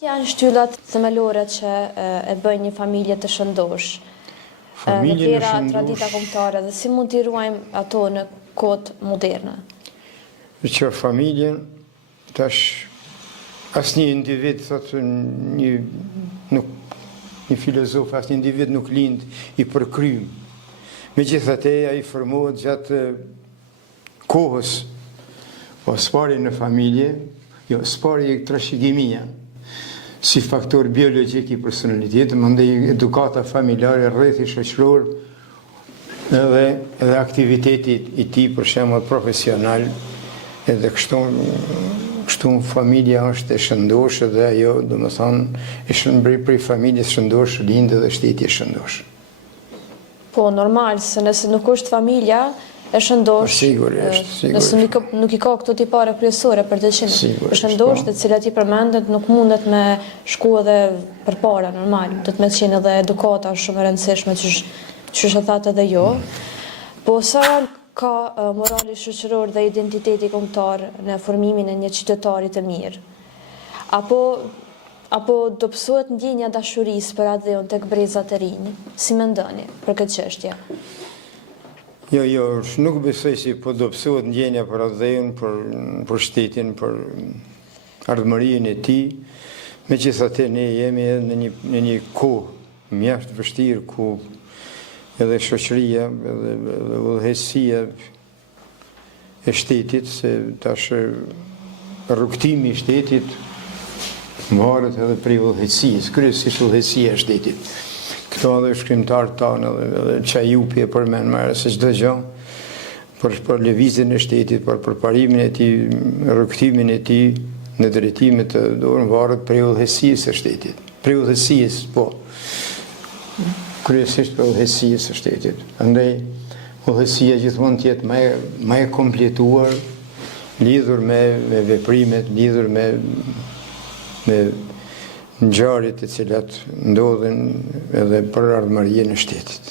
Janë shtyllat themelore që e bëjnë një familje të shëndosh, në tjera tradita kombëtare, dhe si mund t'i ruajmë ato në kohët moderne? Që familjen, tash asnjë individ, thotë një filozof, asnjë individ nuk lind i përkryer. Megjithatë, ai formohet gjatë kohës, po spari në familje, jo, spari trashëgimia, si faktor biologjik i personalitetit, mandej edukata familjare, rrethi shoqëror, edhe aktiviteti i tij për shembull profesional, edhe kështu familja është e shëndosh dhe ajo, domethënë, e shënbrej prej familjes shëndosh lind edhe shteti i shëndosh. Po normal, se nëse nuk është familja e shëndosh, nëse nuk i ka këto tipare kryesore për të qenë e shëndosh, të cilat i përmendet, nuk mundet me shku edhe përpara normal, do të me qenë edhe edukata shumë e rëndësishme, që e thatë edhe jo. Po sa ka morali shoqëror dhe identiteti kombëtar në formimin e një qytetari të mirë? Apo do pësohet ndjenja dashurisë për atë tek brezat e rinj? Si mendoni për këtë çështje? Jo, nuk besoj si po do pësohet ndjenja për atë për shtetin, për ardhmërinë e tij. Megjithatë ne jemi në një kohë mjaft vështirë ku edhe shoqëria, edhe udhëheqësia e shtetit, se tash rrugtimi i shtetit varet edhe prej udhëheqësisë, kryesisht udhëheqësia e shtetit. Këto edhe shkrimtarët tanë, edhe Çajupi e përmend më herë se çdo gjë, për lëvizjen e shtetit, për përparimin e tij, rrugtimin e tij në drejtime të dorën varet prej udhëheqësisë së shtetit. Prej udhëheqësisë, po. Kryesisht për udhëheqësisë së shtetit. Andaj udhëheqësia gjithmonë të jetë më e kompletuar, lidhur me veprimet, lidhur me ngjarjet të cilat ndodhen edhe për ardhmërinë e shtetit.